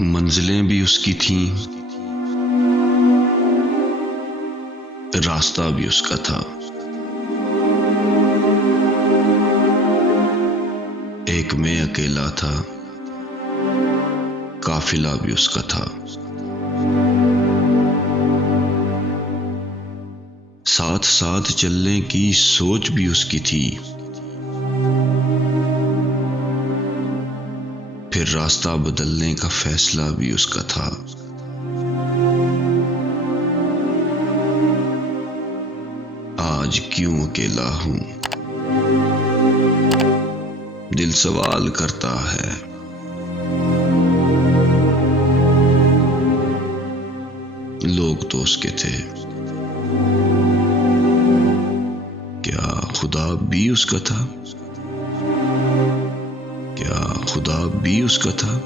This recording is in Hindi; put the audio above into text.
मंजिलें भी उसकी थीं, रास्ता भी उसका था। एक मैं अकेला था, काफिला भी उसका था। साथ साथ चलने की सोच भी उसकी थी, फिर रास्ता बदलने का फैसला भी उसका था। आज क्यों अकेला हूं, दिल सवाल करता है। लोग तो उसके थे, क्या खुदा भी उसका था? क्या खुदा भी उसका था?